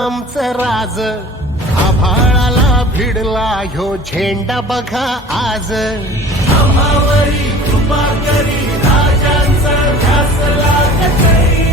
आमचं राज आभाळाला भिडला ह्यो झेंडा बघा आज आम्हावरी कृपा करी राजांचा ध्यास लागतय